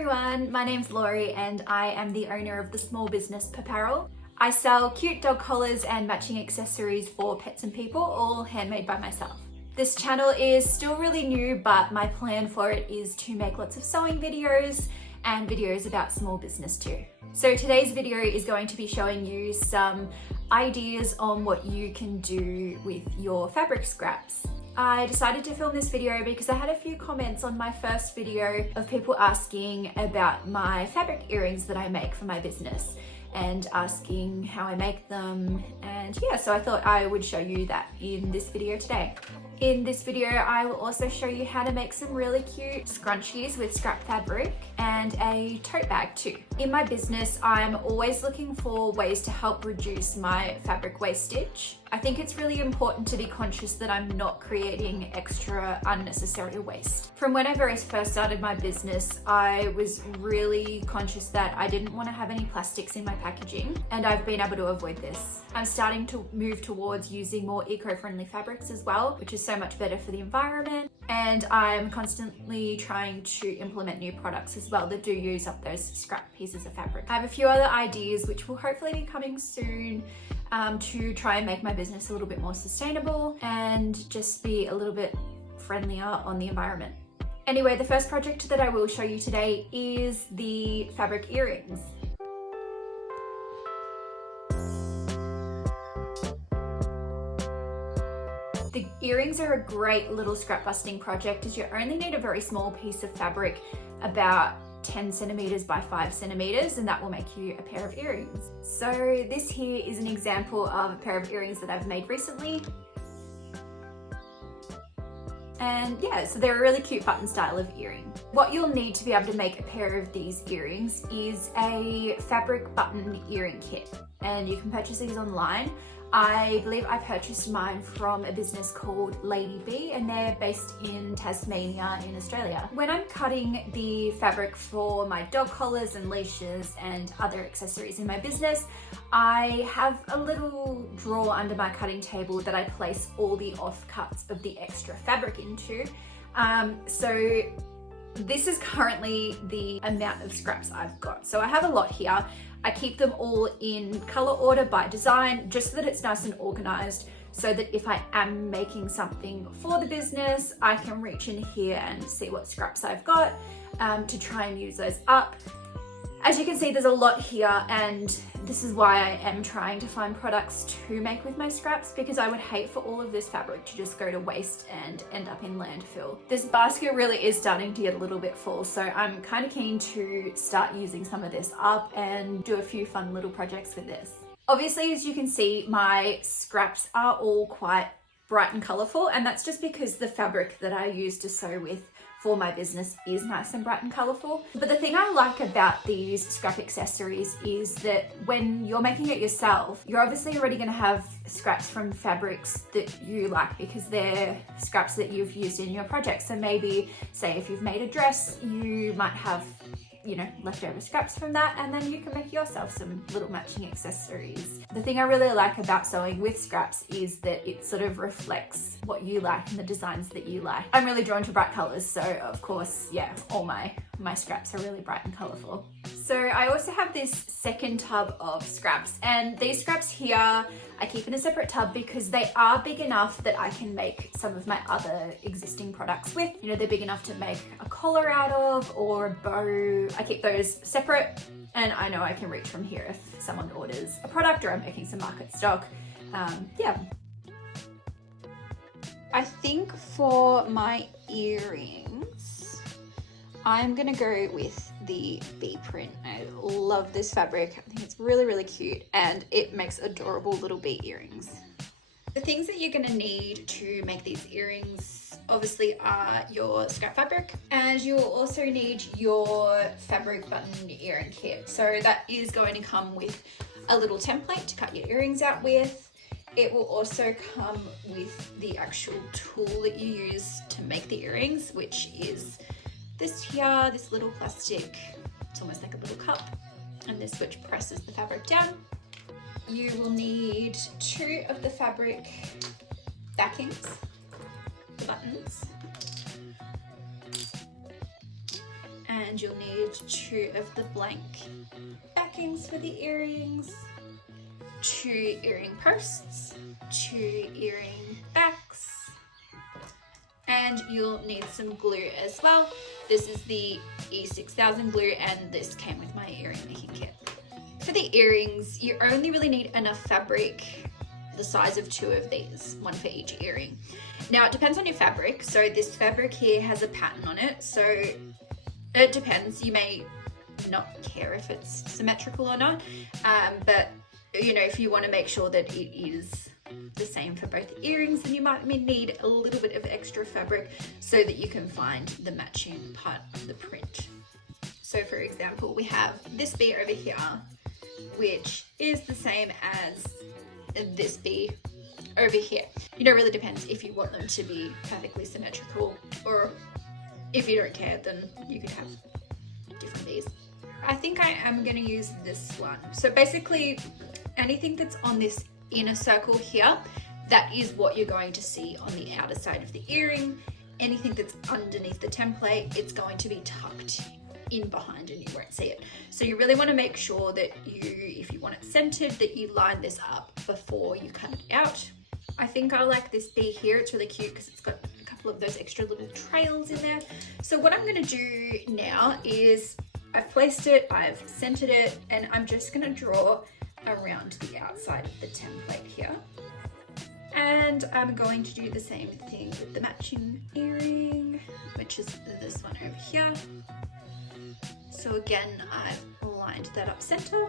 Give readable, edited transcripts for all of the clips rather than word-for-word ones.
everyone, my name's Laurie and I am the owner of the small business Puparrel. I sell cute dog collars and matching accessories for pets and people, all handmade by myself. This channel is still really new, but my plan for it is to make lots of sewing videos and videos about small business too. So today's video is going to be showing you some ideas on what you can do with your fabric scraps. I decided to film this video because I had a few comments on my first video of people asking about my fabric earrings that I make for my business and asking how I make them, and yeah, so I thought I would show you that in this video today. In this video, I will also show you how to make some really cute scrunchies with scrap fabric and a tote bag too. In my business, I'm always looking for ways to help reduce my fabric wastage. I think it's really important to be conscious that I'm not creating extra unnecessary waste. From when I first started my business, I was really conscious that I didn't want to have any plastics in my packaging, and I've been able to avoid this. I'm starting to move towards using more eco-friendly fabrics as well, which is so much better for the environment. And I'm constantly trying to implement new products as well that do use up those scrap pieces of fabric. I have a few other ideas which will hopefully be coming soon to try and make my business a little bit more sustainable and just be a little bit friendlier on the environment. Anyway, the first project that I will show you today is the fabric earrings. The earrings are a great little scrap busting project as you only need a very small piece of fabric, about 10 centimeters by 5 centimeters, and that will make you a pair of earrings. So this here is an example of a pair of earrings that I've made recently. And yeah, so they're a really cute button style of earring. What you'll need to be able to make a pair of these earrings is a fabric button earring kit, and you can purchase these online. I believe I purchased mine from a business called Lady Bee, and they're based in Tasmania in Australia. When I'm cutting the fabric for my dog collars and leashes and other accessories in my business, I have a little drawer under my cutting table that I place all the offcuts of the extra fabric into. So this is currently the amount of scraps I've got. So I have a lot here. I keep them all in color order by design, just so that it's nice and organized, so that if I am making something for the business, I can reach in here and see what scraps I've got to try and use those up. As you can see, there's a lot here, and this is why I am trying to find products to make with my scraps, because I would hate for all of this fabric to just go to waste and end up in landfill. This basket really is starting to get a little bit full, so I'm kind of keen to start using some of this up and do a few fun little projects with this. Obviously, as you can see, my scraps are all quite bright and colorful, and that's just because the fabric that I use to sew with for my business is nice and bright and colorful. But the thing I like about these scrap accessories is that when you're making it yourself, you're obviously already going to have scraps from fabrics that you like, because they're scraps that you've used in your project. So maybe, say if you've made a dress, you might have, you know, leftover scraps from that, and then you can make yourself some little matching accessories. The thing I really like about sewing with scraps is that it sort of reflects what you like and the designs that you like. I'm really drawn to bright colors, so of course, yeah, all my scraps are really bright and colorful. So I also have this second tub of scraps, and these scraps here I keep in a separate tub because they are big enough that I can make some of my other existing products with. You know, they're big enough to make a collar out of or a bow. I keep those separate, and I know I can reach from here if someone orders a product or I'm making some market stock. Yeah. I think for my earrings, I'm gonna go with the bee print. I love this fabric. I think it's really, really cute, and it makes adorable little bee earrings. The things that you're gonna need to make these earrings obviously are your scrap fabric, and you'll also need your fabric button earring kit. So that is going to come with a little template to cut your earrings out with. It will also come with the actual tool that you use to make the earrings, which is this here, this little plastic, it's almost like a little cup, and this which presses the fabric down. You will need 2 of the fabric backings, the buttons, And you'll need 2 of the blank backings for the earrings, 2 earring posts, 2 earring backs, and you'll need some glue as well. This is the E6000 glue, and this came with my earring making kit. For the earrings, you only really need enough fabric the size of 2 of these, 1 for each earring. Now it depends on your fabric. So this fabric here has a pattern on it, so it depends. You may not care if it's symmetrical or not, but you know, if you want to make sure that it is the same for both earrings, then you might need a little bit of extra fabric so that you can find the matching part of the print. So for example, we have this bee over here, which is the same as this bee over here. You know, it really depends if you want them to be perfectly symmetrical, or if you don't care, then you could have different bees. I think I am going to use this one. So basically anything that's on this inner circle here, that is what you're going to see on the outer side of the earring. Anything that's underneath the template, it's going to be tucked in behind and you won't see it. So you really want to make sure that you, if you want it centered, that you line this up before you cut it out. I think I like this bee here. It's really cute because it's got a couple of those extra little trails in there. So what I'm going to do now is I've placed it, I've centered it, and I'm just going to draw around the outside of the template here. And I'm going to do the same thing with the matching earring, which is this one over here. So again, I've lined that up center.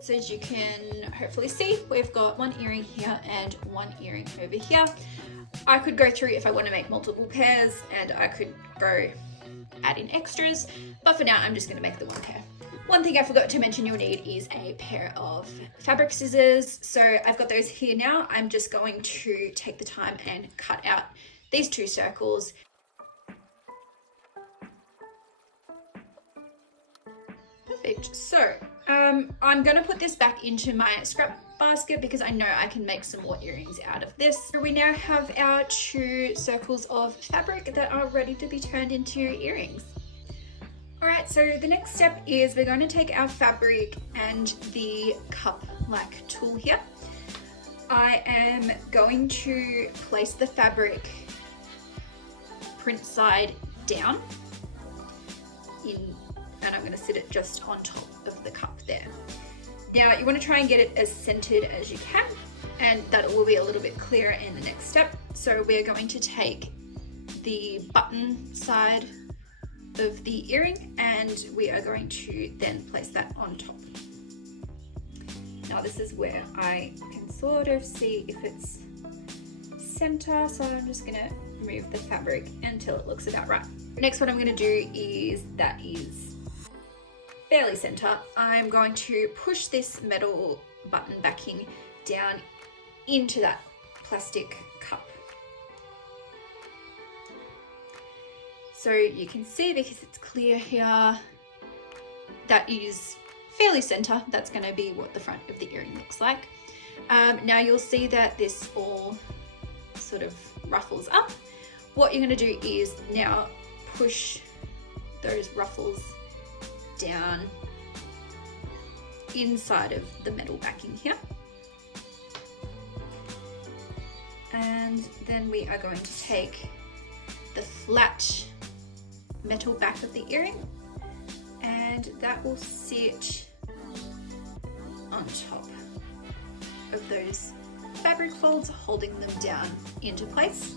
So as you can hopefully see, we've got 1 earring here and 1 earring over here. I could go through if I want to make multiple pairs, and I could go add in extras, but for now I'm just going to make the 1 pair. One thing I forgot to mention you'll need is a pair of fabric scissors. So I've got those here now. I'm just going to take the time and cut out these 2 circles. Perfect. So I'm going to put this back into my scrap basket because I know I can make some more earrings out of this. So we now have our 2 circles of fabric that are ready to be turned into earrings. Alright, so the next step is we're going to take our fabric and the cup-like tool here. I am going to place the fabric print side down in, and I'm going to sit it just on top of the cup there. Now you want to try and get it as centered as you can, and that will be a little bit clearer in the next step. So we're going to take the button side of the earring and we are going to then place that on top. Now this is where I can sort of see if it's center, so I'm just going to move the fabric until it looks about right. Next, what I'm going to do is, that is fairly center, I'm going to push this metal button backing down into that plastic cup. So you can see, because it's clear here, that is fairly center. That's going to be what the front of the earring looks like. Now you'll see that this all sort of ruffles up. What you're going to do is now push those ruffles down inside of the metal backing here. And then we are going to take the flat metal back of the earring, and that will sit on top of those fabric folds, holding them down into place.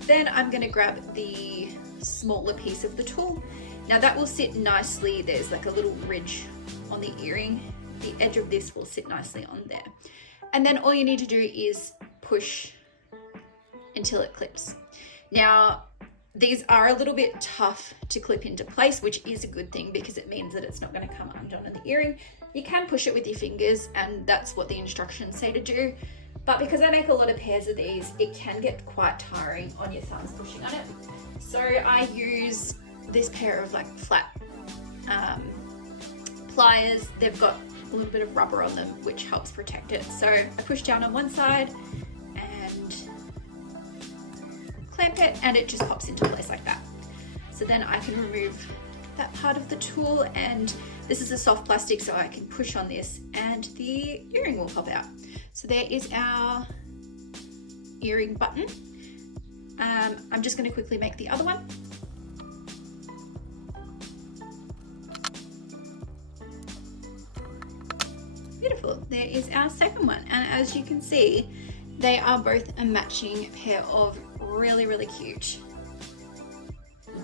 Then I'm going to grab the smaller piece of the tool. Now that will sit nicely, there's like a little ridge on the earring. The edge of this will sit nicely on there. And then all you need to do is push until it clips. Now, these are a little bit tough to clip into place, which is a good thing because it means that it's not going to come undone in the earring. You can push it with your fingers, and that's what the instructions say to do. But because I make a lot of pairs of these, it can get quite tiring on your thumbs pushing on it. So I use this pair of like flat pliers. They've got a little bit of rubber on them, which helps protect it. So I push down on one side and clamp it, and it just pops into place like that. So then I can remove that part of the tool, and this is a soft plastic, so I can push on this and the earring will pop out. So there is our earring button. I'm just going to quickly make the other one. Beautiful, there is our second one, and as you can see, they are both a matching pair of really cute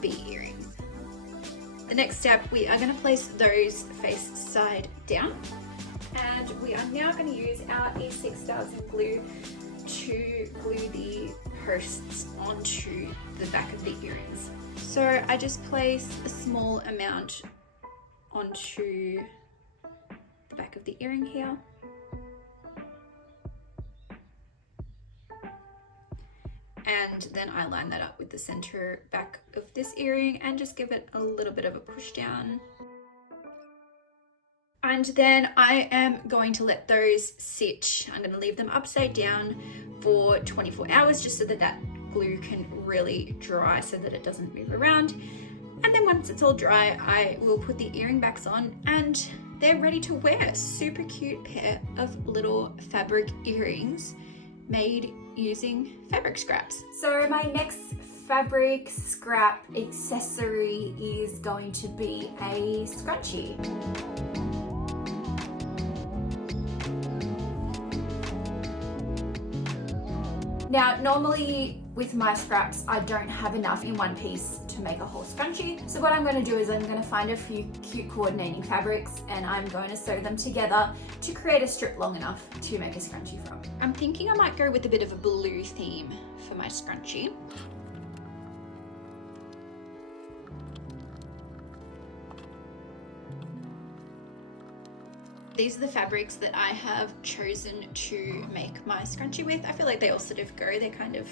bee earrings. The next step, we are going to place those face side down, and we are now going to use our E6000 glue to glue the posts onto the back of the earrings. So I just place a small amount onto the back of the earring here. And then I line that up with the center back of this earring and just give it a little bit of a push down. And then I am going to let those sit. I'm going to leave them upside down for 24 hours just so that that glue can really dry so that it doesn't move around. And then once it's all dry, I will put the earring backs on and they're ready to wear. Super cute pair of little fabric earrings made using fabric scraps. So my next fabric scrap accessory is going to be a scrunchie. Now, normally with my scraps, I don't have enough in one piece to make a whole scrunchie. So what I'm going to do is I'm going to find a few cute coordinating fabrics and I'm going to sew them together to create a strip long enough to make a scrunchie from. I'm thinking I might go with a bit of a blue theme for my scrunchie. These are the fabrics that I have chosen to make my scrunchie with. I feel like they all sort of go, they're kind of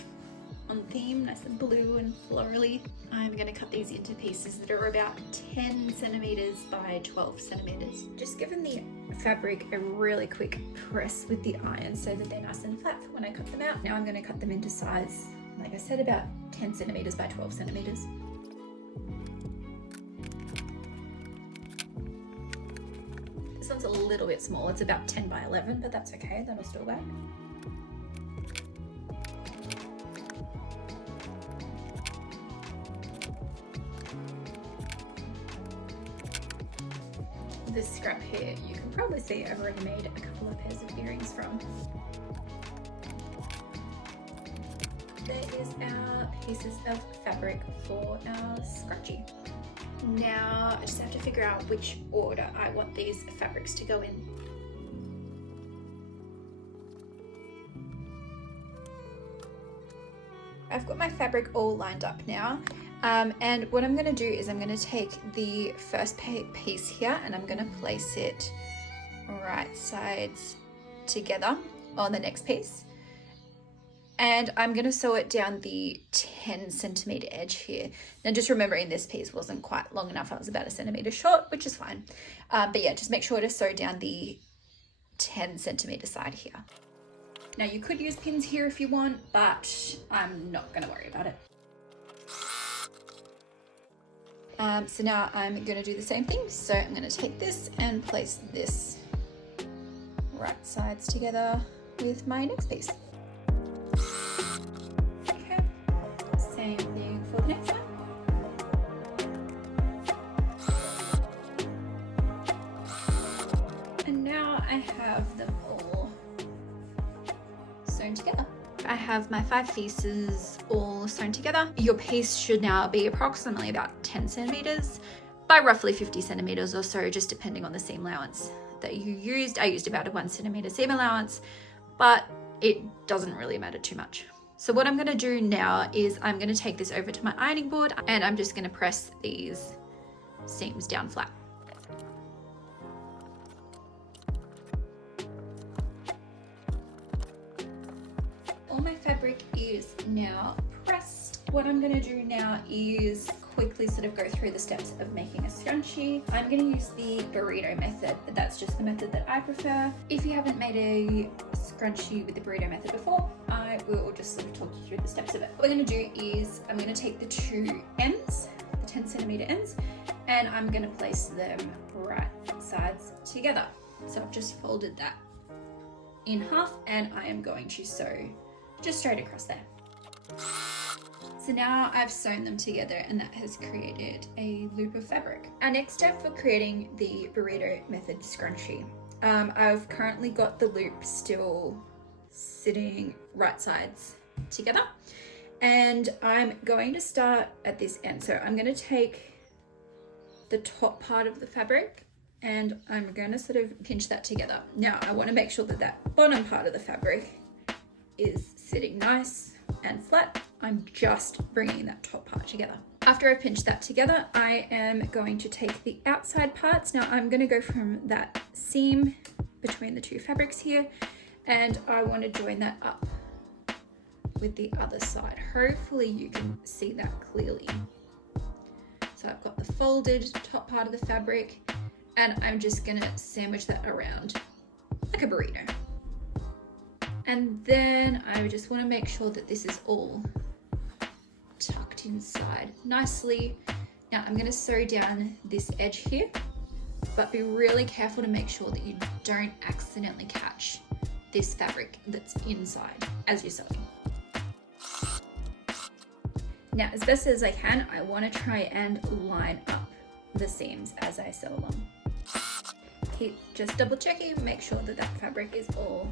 on theme, nice and blue and florally. I'm going to cut these into pieces that are about 10 centimeters by 12 centimeters. Just giving the fabric a really quick press with the iron so that they're nice and flat for when I cut them out. Now I'm going to cut them into size, like I said, about 10 centimeters by 12 centimeters. This one's a little bit small, it's about 10 by 11, but that's okay, that'll still work. This scrap here, you can probably see I've already made a couple of pairs of earrings from. There is our pieces of fabric for our scrunchie. Now I just have to figure out which order I want these fabrics to go in. I've got my fabric all lined up now. And what I'm going to do is I'm going to take the first piece here and I'm going to place it right sides together on the next piece. And I'm going to sew it down the 10 centimeter edge here. Now just remembering this piece wasn't quite long enough. I was about a centimeter short, which is fine. But yeah, just make sure to sew down the 10 centimeter side here. Now you could use pins here if you want, but I'm not going to worry about it. So now I'm going to do the same thing. So I'm going to take this and place this right sides together with my next piece. Okay, same thing for the next one. And now I have them all sewn together. I have my 5 pieces all sewn together. Your piece should now be approximately about 10 centimeters by roughly 50 centimeters or so, just depending on the seam allowance that you used. I used about a 1 centimeter seam allowance, but it doesn't really matter too much. So what I'm going to do now is I'm going to take this over to my ironing board and I'm just going to press these seams down flat. All my fabric is now pressed. What I'm going to do now is quickly sort of go through the steps of making a scrunchie. I'm going to use the burrito method. That's just the method that I prefer. If you haven't made a scrunchie with the burrito method before, I will just sort of talk you through the steps of it. What we're going to do is I'm going to take the 2 ends, the 10 centimeter ends, and I'm going to place them right sides together. So I've just folded that in half, and I am going to sew just straight across there. So now I've sewn them together, and that has created a loop of fabric. Our next step for creating the burrito method scrunchie. I've currently got the loop still sitting right sides together, and I'm going to start at this end. So I'm going to take the top part of the fabric and I'm going to sort of pinch that together. Now I want to make sure that that bottom part of the fabric is sitting nice and flat. I'm just bringing that top part together. After I pinch that together, I am going to take the outside parts. Now I'm going to go from that seam between the two fabrics here, and I want to join that up with the other side. Hopefully you can see that clearly. So I've got the folded top part of the fabric, and I'm just going to sandwich that around like a burrito. And then I just want to make sure that this is all tucked inside nicely. Now I'm going to sew down this edge here, but be really careful to make sure that you don't accidentally catch this fabric that's inside as you're sewing. Now, as best as I can, I want to try and line up the seams as I sew along. Keep just double checking, make sure that that fabric is all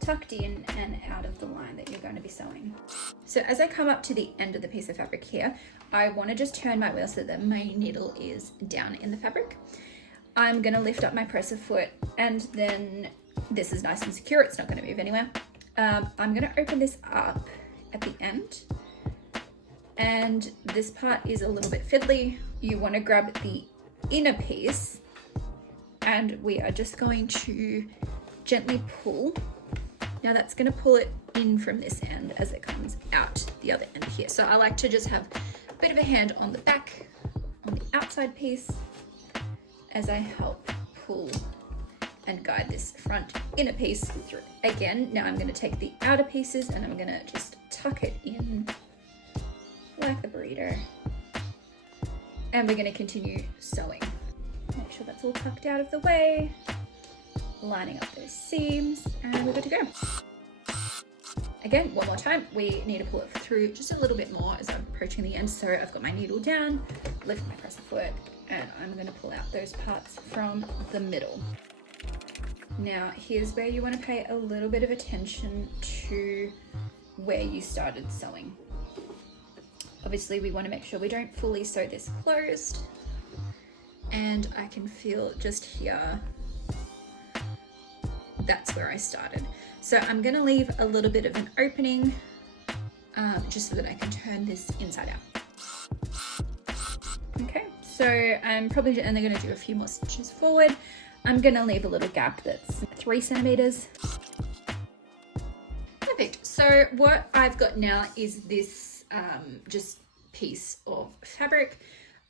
tucked in and out of the line that you're going to be sewing. So as I come up to the end of the piece of fabric here, I want to just turn my wheel so that my needle is down in the fabric. I'm going to lift up my presser foot, and then this is nice and secure, it's not going to move anywhere. I'm going to open this up at the end, and this part is a little bit fiddly. You want to grab the inner piece, and we are just going to gently pull. Now that's going to pull it in from this end as it comes out the other end here. So I like to just have a bit of a hand on the back, on the outside piece, as I help pull and guide this front inner piece through. Again, now I'm going to take the outer pieces and I'm going to just tuck it in like the burrito. And we're going to continue sewing. Make sure that's all tucked out of the way, lining up those seams, and we're good to go. Again, one more time, we need to pull it through just a little bit more as I'm approaching the end. So I've got my needle down, lift my presser foot, and I'm going to pull out those parts from the middle. Now, here's where you want to pay a little bit of attention to where you started sewing. Obviously, we want to make sure we don't fully sew this closed, and I can feel just here, that's where I started. So I'm going to leave a little bit of an opening just so that I can turn this inside out. Okay, so I'm probably only going to do a few more stitches forward. I'm going to leave a little gap that's 3 centimeters. Perfect. So what I've got now is this just piece of fabric.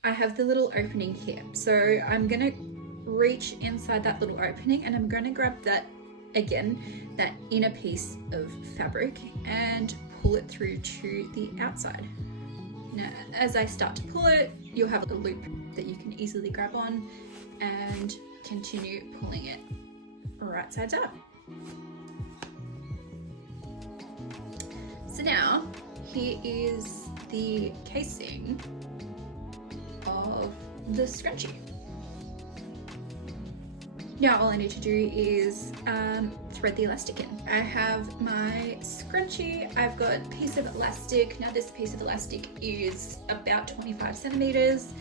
I have the little opening here. So I'm going to reach inside that little opening, and I'm going to grab that, again, that inner piece of fabric, and pull it through to the outside. Now, as I start to pull it, you'll have a loop that you can easily grab on and continue pulling it right sides up. So now, here is the casing of the scrunchie. Now all I need to do is thread the elastic in. I have my scrunchie, I've got a piece of elastic. Now this piece of elastic is about 25 centimeters,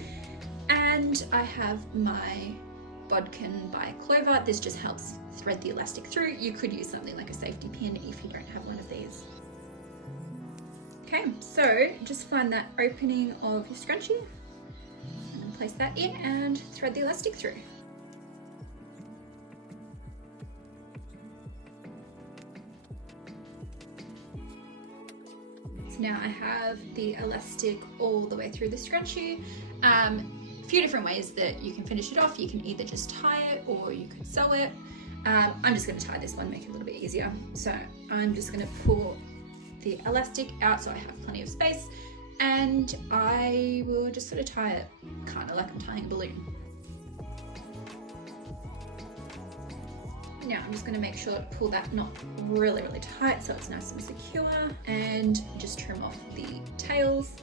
and I have my bodkin by Clover. This just helps thread the elastic through. You could use something like a safety pin if you don't have one of these. Okay, so just find that opening of your scrunchie and place that in and thread the elastic through. So now I have the elastic all the way through the scrunchie. A few different ways that you can finish it off. You can either just tie it or you could sew it. I'm just going to tie this one, make it a little bit easier. So I'm just going to pull the elastic out so I have plenty of space, and I will just sort of tie it kind of like I'm tying a balloon. Now I'm just going to make sure to pull that knot really tight so it's nice and secure, and just trim off the tails.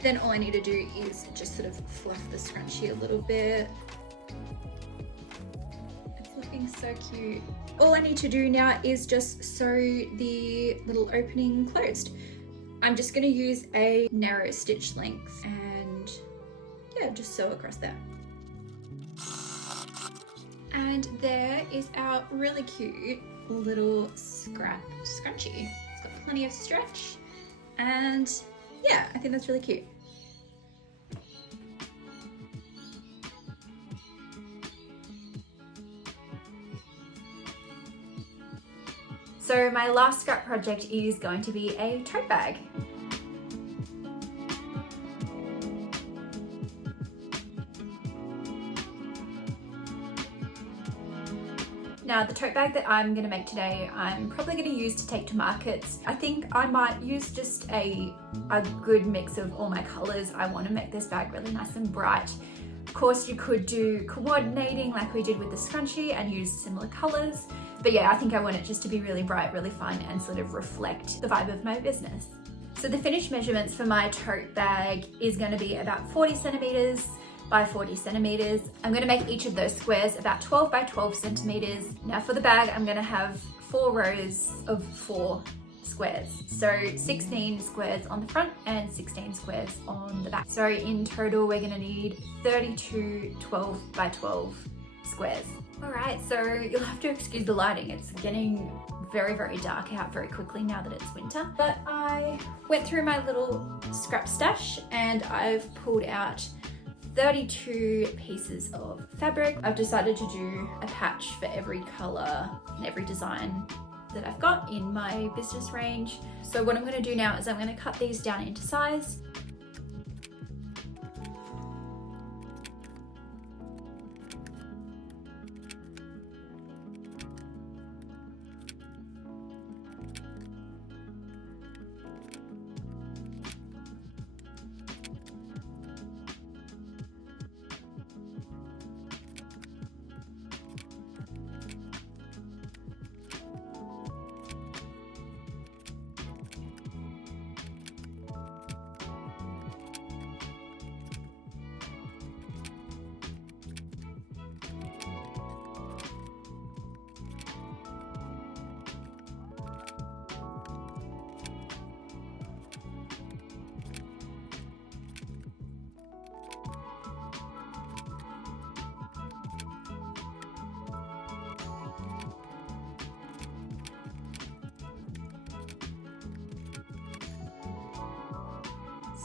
Then all I need to do is just sort of fluff the scrunchie a little bit. It's looking so cute. All I need to do now is just sew the little opening closed. I'm just going to use a narrow stitch length and yeah, just sew across there. And there is our really cute little scrunchie. It's got plenty of stretch, and yeah, I think that's really cute. So my last scrap project is going to be a tote bag. Now the tote bag that I'm going to make today, I'm probably going to use to take to markets. I think I might use just a good mix of all my colours. I want to make this bag really nice and bright. Of course you could do coordinating like we did with the scrunchie and use similar colours. But yeah, I think I want it just to be really bright, really fun, and sort of reflect the vibe of my business. So the finished measurements for my tote bag is going to be about 40 centimetres by 40 centimeters. I'm going to make each of those squares about 12 by 12 centimeters. Now for the bag, I'm going to have 4 rows of 4 squares. So 16 squares on the front and 16 squares on the back. So in total, we're going to need 32 12 by 12 squares. All right, so you'll have to excuse the lighting. It's getting very dark out very quickly now that it's winter. But I went through my little scrap stash and I've pulled out 32 pieces of fabric. I've decided to do a patch for every color and every design that I've got in my business range. So what I'm going to do now is I'm going to cut these down into size.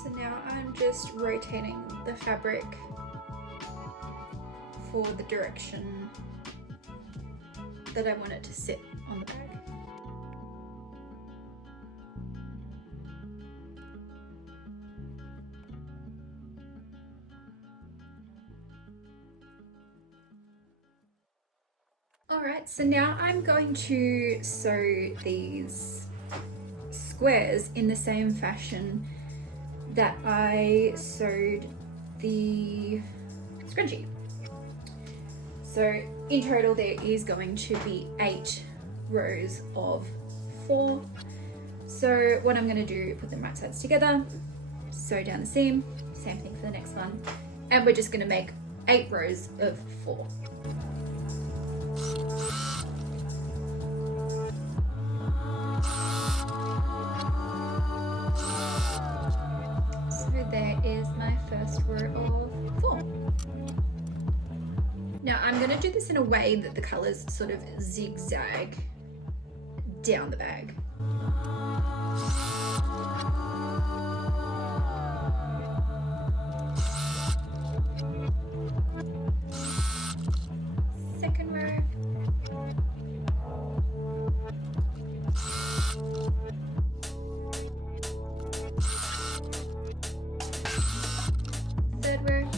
So now I'm just rotating the fabric for the direction that I want it to sit on the bag. Alright, so now I'm going to sew these squares in the same fashion that I sewed the scrunchie. So in total there is going to be 8 rows of 4. So what I'm going to do, put them right sides together, sew down the seam, same thing for the next one, and we're just going to make 8 rows of 4. There is my first row of 4. Now I'm going to do this in a way that the colours sort of zigzag down the bag. Second row. Third row.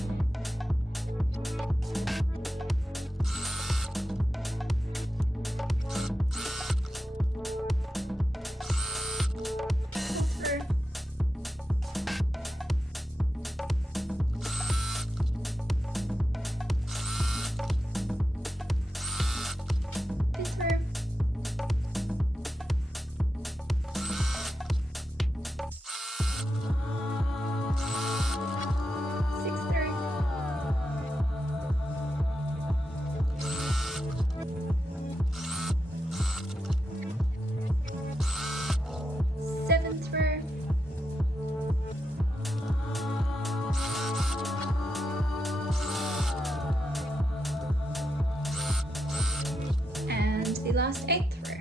last 8th row.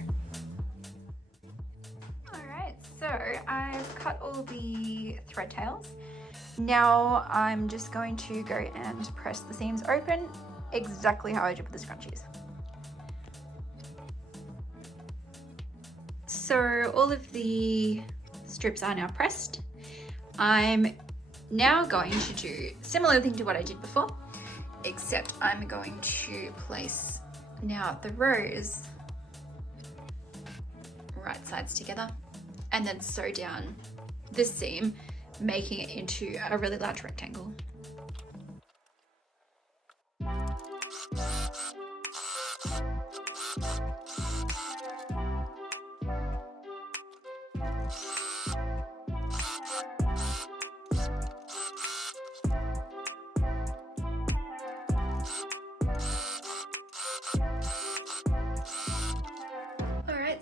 Alright, so I've cut all the thread tails. Now I'm just going to go and press the seams open exactly how I did with the scrunchies. So all of the strips are now pressed. I'm now going to do a similar thing to what I did before, except I'm going to place now the rows right sides together and then sew down this seam, making it into a really large rectangle.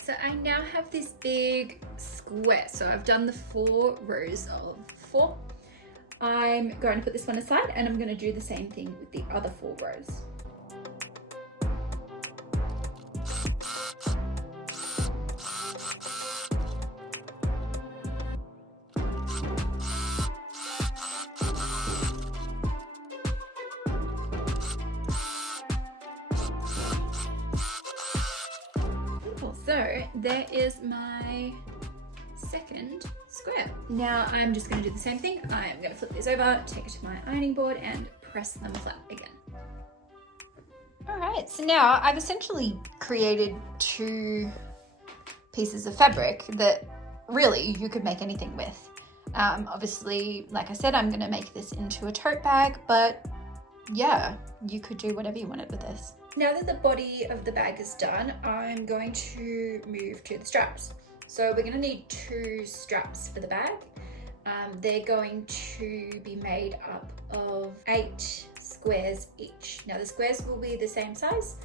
So I now have this big square. So I've done the 4 rows of 4. I'm going to put this one aside and I'm going to do the same thing with the other 4 rows. So there is my second square. Now I'm just going to do the same thing. I'm going to flip this over, take it to my ironing board and press them flat again. Alright, so now I've essentially created 2 pieces of fabric that really you could make anything with. Obviously, like I said, I'm going to make this into a tote bag, but yeah, you could do whatever you wanted with this. Now that the body of the bag is done, I'm going to move to the straps. So we're going to need 2 straps for the bag. They're going to be made up of 8 squares each. Now the squares will be the same size,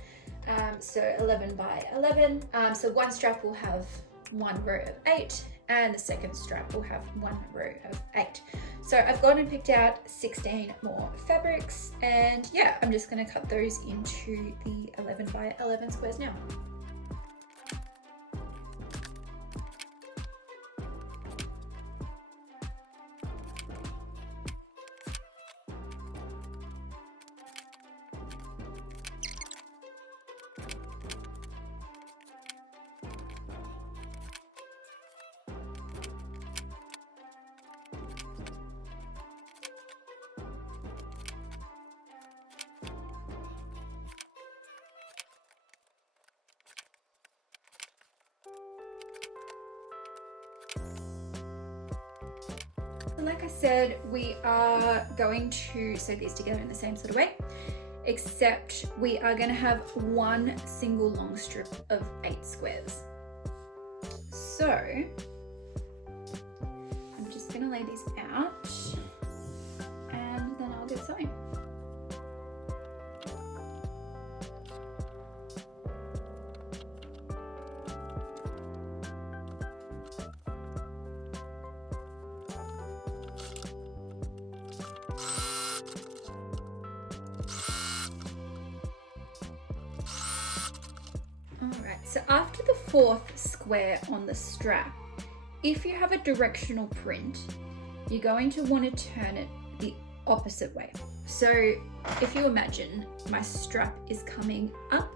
so 11 by 11. So one strap will have 1 row of 8 and the second strap will have 1 row of 8. So I've gone and picked out 16 more fabrics and yeah, I'm just going to cut those into the 11 by 11 squares now. Like I said, we are going to sew these together in the same sort of way, except we are going to have 1 single long strip of 8 squares. So I'm just going to lay these out and then I'll get sewing. Alright, so after the 4th square on the strap, if you have a directional print, you're going to want to turn it the opposite way. So if you imagine my strap is coming up,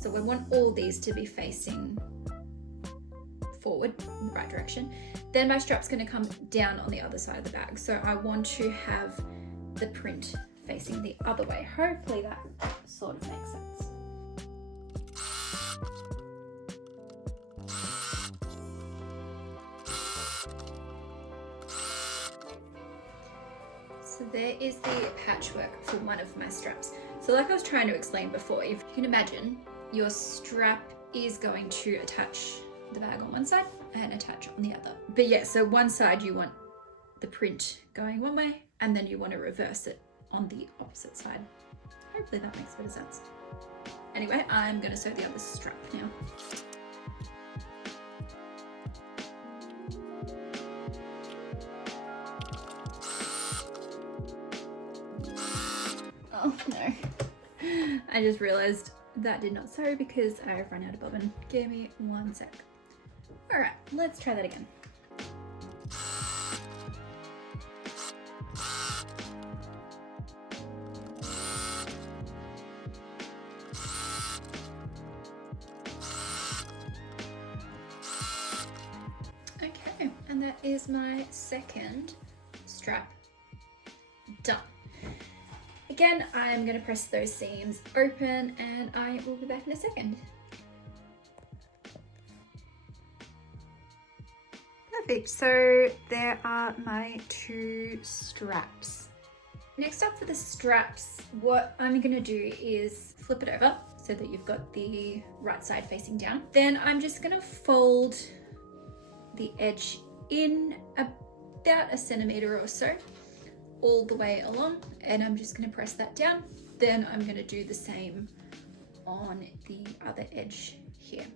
so we want all these to be facing forward in the right direction, then my strap's going to come down on the other side of the bag. So I want to have the print facing the other way. Hopefully that sort of makes sense. So there is the patchwork for one of my straps. So like I was trying to explain before, if you can imagine, your strap is going to attach the bag on one side and attach on the other. But yeah, so one side you want the print going one way and then you want to reverse it on the opposite side. Hopefully that makes a bit of sense. Anyway, I'm going to sew the other strap now. Oh no, I just realized that did not sew because I've run out of bobbin. Give me 1 sec. All right, let's try that again. Okay, and that is my second strap done. Again, I'm going to press those seams open and I will be back in a second. Perfect, so there are my 2 straps. Next up for the straps, what I'm going to do is flip it over so that you've got the right side facing down. Then I'm just going to fold the edge in about 1 centimeter or so, all the way along, and I'm just going to press that down. Then I'm going to do the same on the other edge here.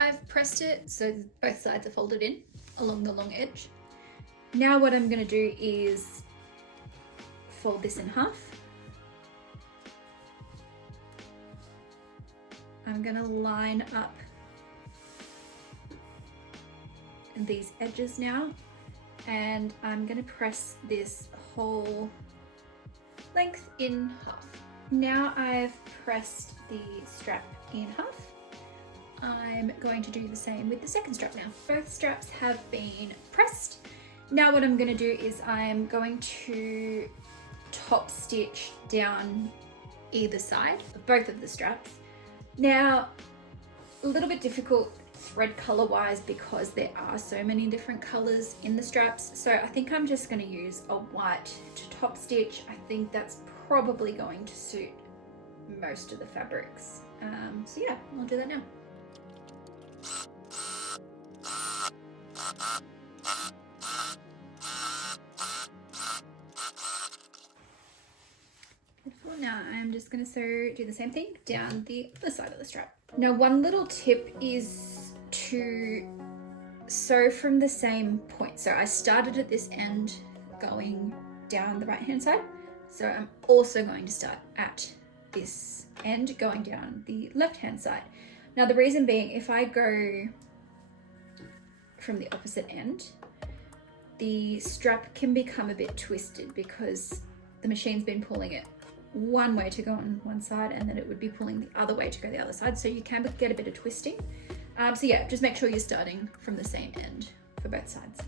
I've pressed it so both sides are folded in along the long edge. Now what I'm going to do is fold this in half. I'm going to line up these edges now, and I'm going to press this whole length in half. Now I've pressed the strap in half. I'm going to do the same with the second strap now. Both straps have been pressed. Now what I'm going to do is I'm going to top stitch down either side of both of the straps. Now, a little bit difficult thread color wise because there are so many different colors in the straps, so I think I'm just going to use a white to top stitch. I think that's probably going to suit most of the fabrics, so yeah, I'll do that now. Beautiful. Now I'm just going to do the same thing down the other side of the strap. Now one little tip is to sew from the same point. So I started at this end going down the right hand side, so I'm also going to start at this end going down the left hand side. Now the reason being, if I go from the opposite end, the strap can become a bit twisted because the machine's been pulling it one way to go on one side and then it would be pulling the other way to go the other side, so you can get a bit of twisting. So yeah, just make sure you're starting from the same end for both sides.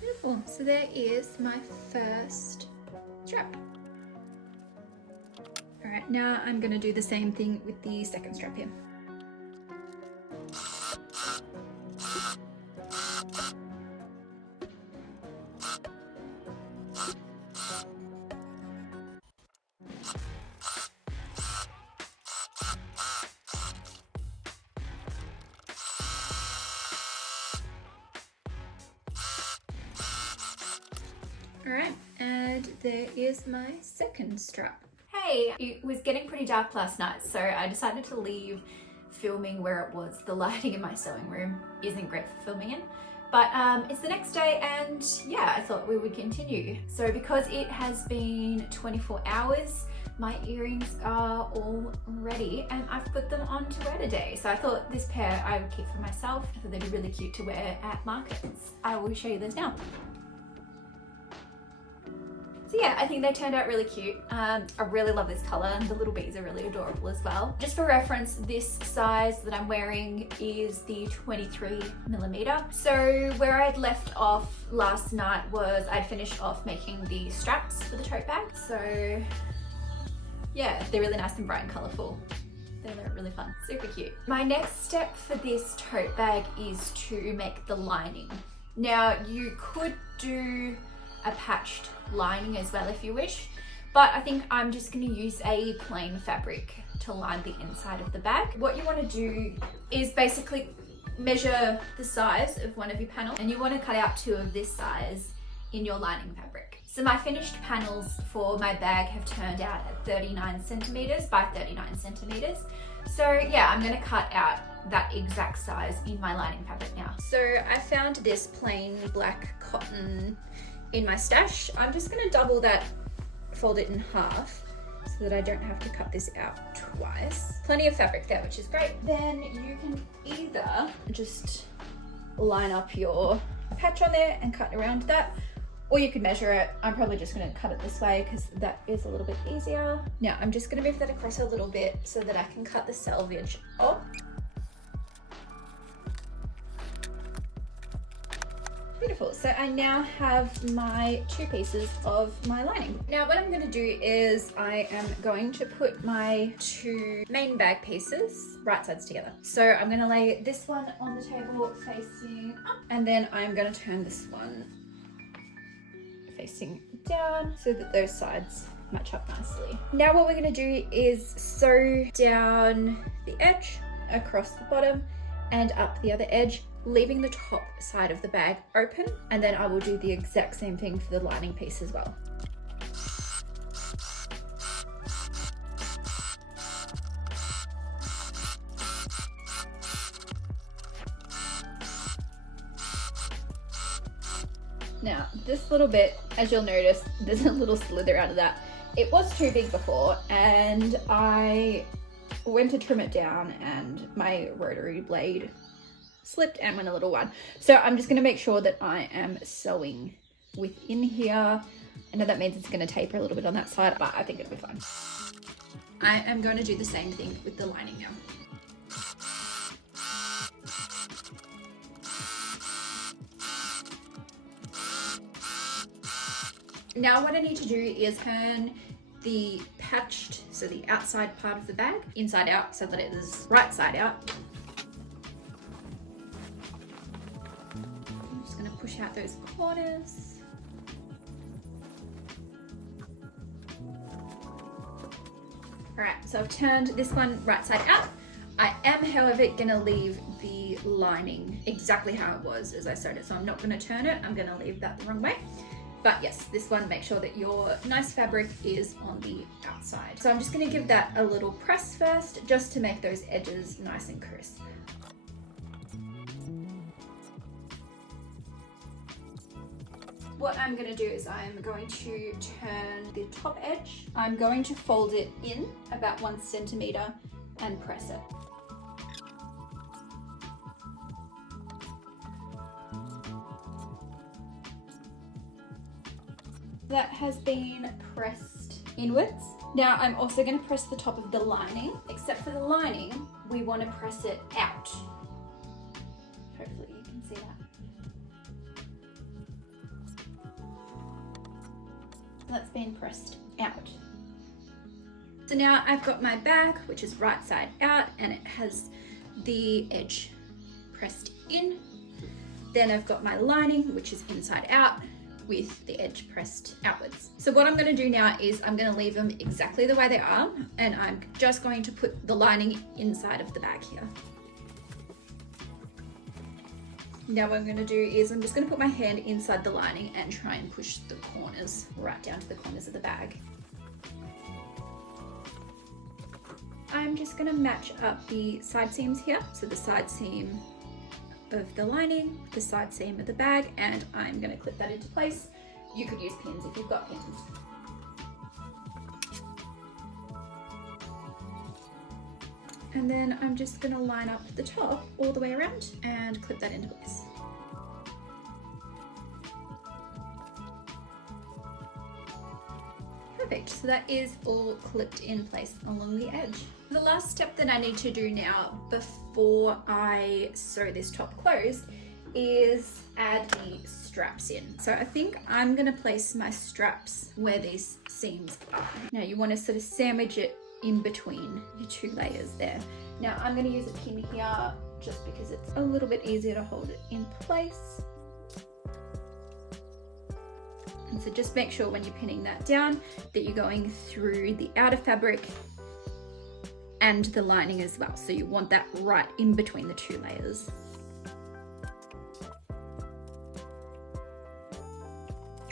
Beautiful, so there is my first strap. All right, now I'm going to do the same thing with the second strap here. Alright, and there is my second strap. Hey, it was getting pretty dark last night, so I decided to leave filming where it was. The lighting in my sewing room isn't great for filming in, but it's the next day and yeah, I thought we would continue. So because it has been 24 hours, my earrings are all ready and I've put them on to wear today. So I thought this pair I would keep for myself. I thought they'd be really cute to wear at markets. I will show you those now. So yeah, I think they turned out really cute. I really love this color and the little beads are really adorable as well. Just for reference, this size that I'm wearing is the 23mm. So where I'd left off last night was I'd finished off making the straps for the tote bag. So yeah, they're really nice and bright and colorful. They're really fun, super cute. My next step for this tote bag is to make the lining. Now you could do a patched lining as well if you wish, but I think I'm just going to use a plain fabric to line the inside of the bag. What you want to do is basically measure the size of one of your panels and you want to cut out 2 of this size in your lining fabric. So my finished panels for my bag have turned out at 39cm by 39cm. So yeah, I'm going to cut out that exact size in my lining fabric now. So I found this plain black cotton in my stash. I'm just going to double that, fold it in half, so that I don't have to cut this out twice. Plenty of fabric there, which is great. Then you can either just line up your patch on there and cut around that, or you could measure it. I'm probably just gonna cut it this way because that is a little bit easier. Now I'm just gonna move that across a little bit so that I can cut the selvage off. Beautiful, so I now have my 2 pieces of my lining. Now what I'm gonna do is I am going to put my 2 main bag pieces right sides together. So I'm gonna lay this one on the table facing up, and then I'm gonna turn this one facing down so that those sides match up nicely. Now what we're gonna do is sew down the edge across the bottom and up the other edge, leaving the top side of the bag open, and then I will do the exact same thing for the lining piece as well. Now, this little bit, as you'll notice, there's a little slither out of that. It was too big before, and I went to trim it down and my rotary blade slipped and went a little wide. So I'm just gonna make sure that I am sewing within here. I know that means it's gonna taper a little bit on that side, but I think it'll be fine. I am going to do the same thing with the lining now. Now what I need to do is turn the patched, so the outside part of the bag, inside out so that it is right side out. I'm just gonna push out those corners. All right, so I've turned this one right side out. I am, however, gonna leave the lining exactly how it was as I sewed it. So I'm not gonna turn it, I'm gonna leave that the wrong way. But yes, this one, make sure that your nice fabric is on the outside. So I'm just gonna give that a little press first, just to make those edges nice and crisp. What I'm gonna do is I'm going to turn the top edge. I'm going to fold it in about 1 centimeter and press it. That has been pressed inwards. Now I'm also going to press the top of the lining, except for the lining, we want to press it out. Hopefully you can see that. That's been pressed out. So now I've got my bag, which is right side out, and it has the edge pressed in. Then I've got my lining, which is inside out, with the edge pressed outwards. So what I'm going to do now is I'm going to leave them exactly the way they are, and I'm just going to put the lining inside of the bag here. Now what I'm going to do is I'm just going to put my hand inside the lining and try and push the corners right down to the corners of the bag. I'm just going to match up the side seams here. So the side seam of the lining, the side seam of the bag, and I'm going to clip that into place. You could use pins if you've got pins. And then I'm just going to line up the top all the way around and clip that into place. Perfect, so that is all clipped in place along the edge. The last step that I need to do now before I sew this top closed is add the straps in. So I think I'm gonna place my straps where these seams are. Now you wanna sort of sandwich it in between your 2 layers there. Now I'm gonna use a pin here just because it's a little bit easier to hold it in place. And so just make sure when you're pinning that down that you're going through the outer fabric and the lining as well. So you want that right in between the 2 layers.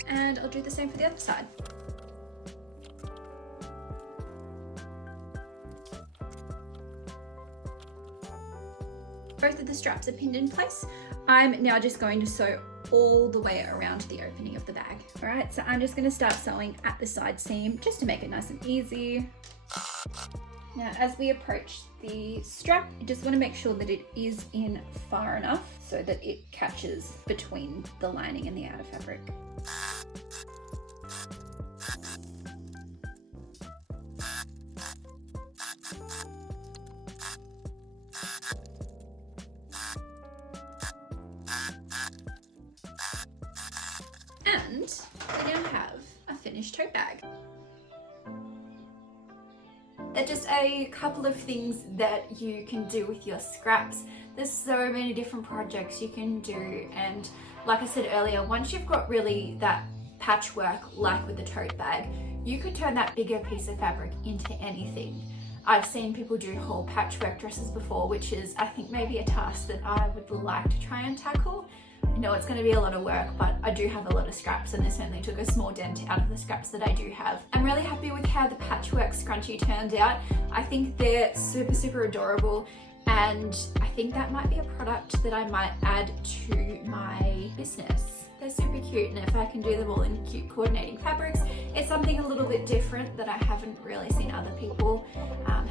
And I'll do the same for the other side. Both of the straps are pinned in place. I'm now just going to sew all the way around the opening of the bag. All right, so I'm just gonna start sewing at the side seam just to make it nice and easy. Now, as we approach the strap, you just want to make sure that it is in far enough so that it catches between the lining and the outer fabric. And we now have a finished tote bag. They're just a couple of things that you can do with your scraps. There's so many different projects you can do, and like I said earlier, once you've got really that patchwork like with the tote bag, you could turn that bigger piece of fabric into anything. I've seen people do whole patchwork dresses before, which is, I think, maybe a task that I would like to try and tackle. I know it's going to be a lot of work, but I do have a lot of scraps, and this only took a small dent out of the scraps that I do have. I'm really happy with how the patchwork scrunchie turned out. I think they're super, super adorable, and I think that might be a product that I might add to my business. They're super cute, and if I can do them all in cute coordinating fabrics, it's something a little bit different that I haven't really seen other people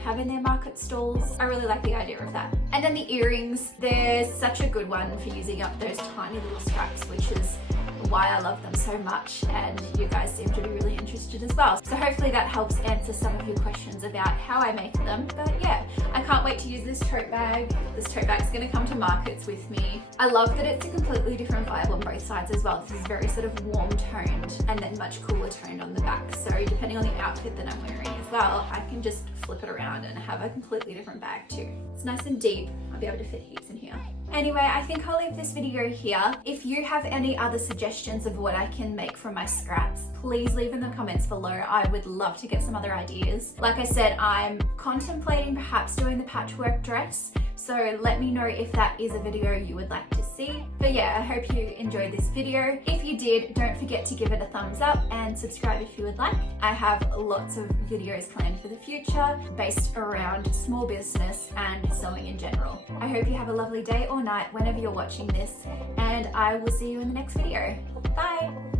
have in their market stalls. I really like the idea of that. And then the earrings, they're such a good one for using up those tiny little scraps, which is why I love them so much, and you guys seem to be really interested as well. So hopefully that helps answer some of your questions about how I make them. But yeah, I can't wait to use this tote bag. This tote bag's gonna come to markets with me. I love that it's a completely different vibe on both sides as well. This is very sort of warm toned and then much cooler toned on the back. So depending on the outfit that I'm wearing as well, I can just flip it around and have a completely different bag too. It's nice and deep. I'll be able to fit heaps in here. Anyway, I think I'll leave this video here. If you have any other suggestions of what I can make from my scraps, please leave in the comments below. I would love to get some other ideas. Like I said, I'm contemplating perhaps doing the patchwork dress, so let me know if that is a video you would like to see. But yeah, I hope you enjoyed this video. If you did, don't forget to give it a thumbs up and subscribe if you would like. I have lots of videos planned for the future based around small business and sewing in general. I hope you have a lovely day or night whenever you're watching this, and I will see you in the next video. Bye!